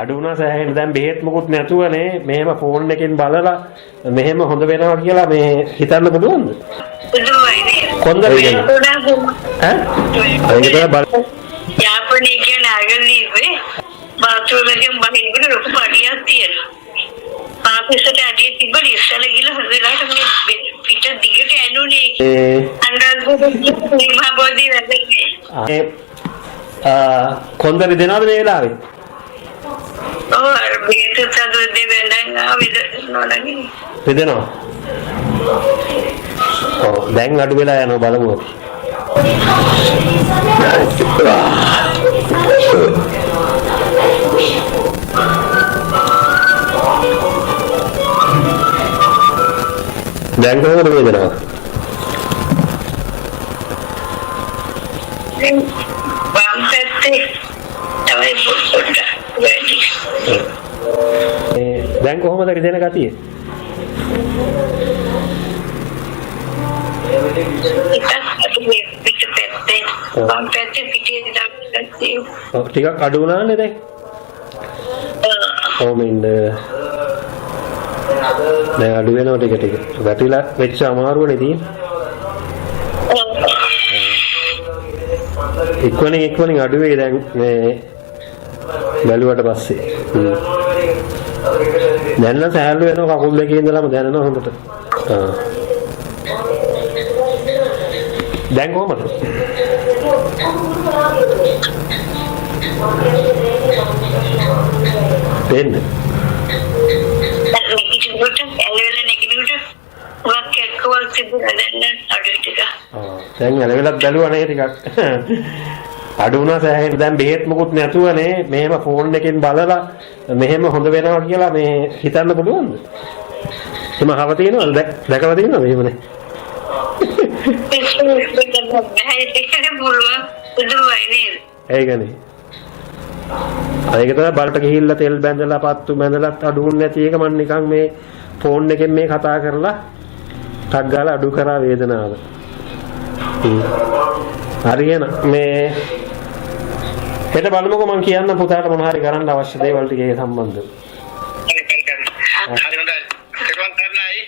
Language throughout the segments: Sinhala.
අඩු වුණා සෑහෙන. දැන් බෙහෙත් මොකුත් නැතුවනේ මෙහෙම ෆෝන් එකෙන් බලලා මෙහෙම හොඳ වෙනවා කියලා මේ හිතන්න පුළුවන්ද? කොන්ද වේදන ඈ ඒක තමයි බල යාපනයේ කියන අගලීවේ බාත්රූම් එකෙන් බහිනකොට ලොකු පඩියක් තියෙනවා. පාපෙසට අඩිය තිබ්බලි ඉස්සලා ගිහලා හොදලාට මේ පිට දිගට ඇනුනේ අnder මහා බෝධි වැඩේ කොන්ද රිදෙනවද මේ වෙලාවේ? ඔව් අර බෙහෙත් උත්සාහ දෙවෙන්දන් ආවිද නෝනගේ රිදෙනවා. ඔව් දැන් අඩු වෙලා යනවා බලමු. දැන් කොහොමද වේදනාව? දැන් කොහොමද රිදෙන ගතිය? ටිකක් අඩු වුණානේ දැන්. කොහොමින්ද? දැන් අඩු වෙනවා ටික ටික. වැටිලා වෙච්ච අමාරුවනේ තියෙන්නේ. ඉක්මනින් අඩු වෙයි දැන් මේ බැලුවට පස්සේ. දැන් නම් සෑහළු වෙනවා කකුල් දෙකේ ඉඳලාම දැනෙනවා හොඳට. දැන් කොහමද? දෙන්න. දැන් ඇලවෙලක් බැලුවා නේ ටිකක්. අඩු වුණා සෑහෙන. දැන් බෙහෙත් මොකුත් නැතුවනේ මෙහෙම ෆෝන් එකෙන් බලලා මෙහෙම හොඳ වෙනවා කියලා මේ හිතන්න පුළුවන්ද? එහම හව තියෙනවද? දැකලා තියෙනවද එහෙමනේ? ඒකනේ. ඒක තමයි බලට ගිහිල්ලා තෙල් බැඳලා පත්තු බැඳලත් අඩු වුණ නැති එක මම නිකන් මේ ෆෝන් එකෙන් මේ කතා කරලා ටක් ගාලා අඩු කරා වේදනාව. හරියන මේ හෙට බලමුකෝ මම කියන්නම් පුතාට මොන හරි කරන්න අවශ්‍ය දේවල් ටික ඒ සම්බන්ධව. හරි හොඳයි.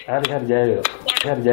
හරි ජය වේවා. හරි ජය